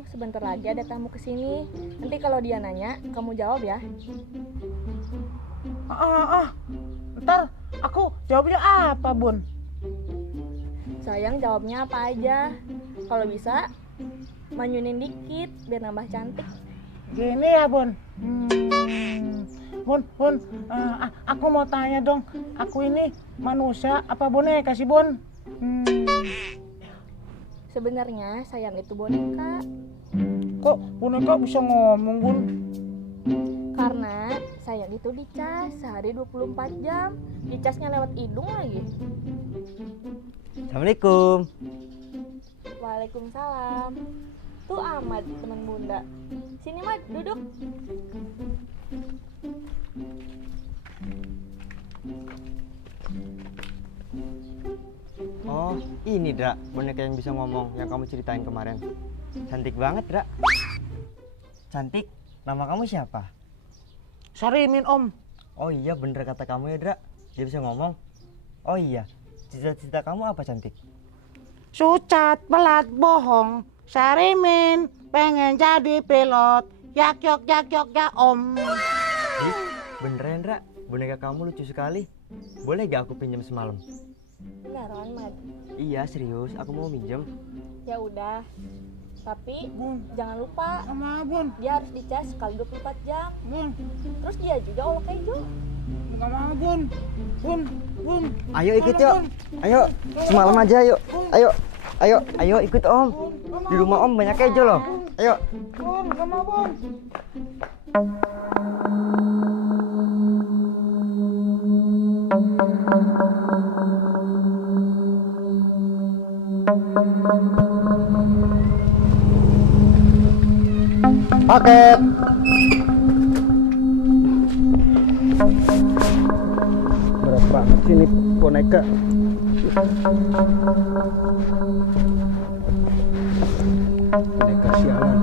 bilang sebentar lagi ada tamu kesini. Nanti kalau dia nanya, kamu jawab ya. Ntar aku jawabnya apa, Bun? Sayang jawabnya apa aja. Kalau bisa, manyunin dikit biar nambah cantik. Gini ya, Bun. Bun, aku mau tanya dong. Aku ini manusia apa boneka sih, Bun? Sebenarnya sayang itu boneka. Kok boneka bisa ngomong, Bun? Karena sayang itu dicas sehari 24 jam. Dicasnya lewat hidung lagi. Assalamualaikum. Waalaikumsalam. Tuh Ahmad, teman Bunda. Sini Mad, duduk. Oh, ini Dra, boneka yang bisa ngomong yang kamu ceritain kemarin. Cantik banget, Dra. Cantik. Nama kamu siapa? Sarimin, Om. Oh iya, bener kata kamu ya, Dra. Dia bisa ngomong. Oh iya, cita-cita kamu apa, Cantik? Sucat, belat, bohong. Sarimin, pengen jadi pilot. Yak, ya, Om. Ih, beneran, Dra. Boneka kamu lucu sekali. Boleh gak aku pinjam semalam? Beneran Mad? Iya, serius. Aku mau minjem. Ya udah. Tapi Bun, jangan lupa, sama Bun. dia harus dicas sekali 24 jam. Bun, Terus dia juga olok keju. nggak mau, Bun. Bun. Ayo ikut yuk. Ayo, semalam aja yuk. Ayo ikut Om. Di rumah Om banyak keju loh. Ayo. Bun, nggak mau, Bun. Paket. Berat banget sih ini boneka. Boneka sialan.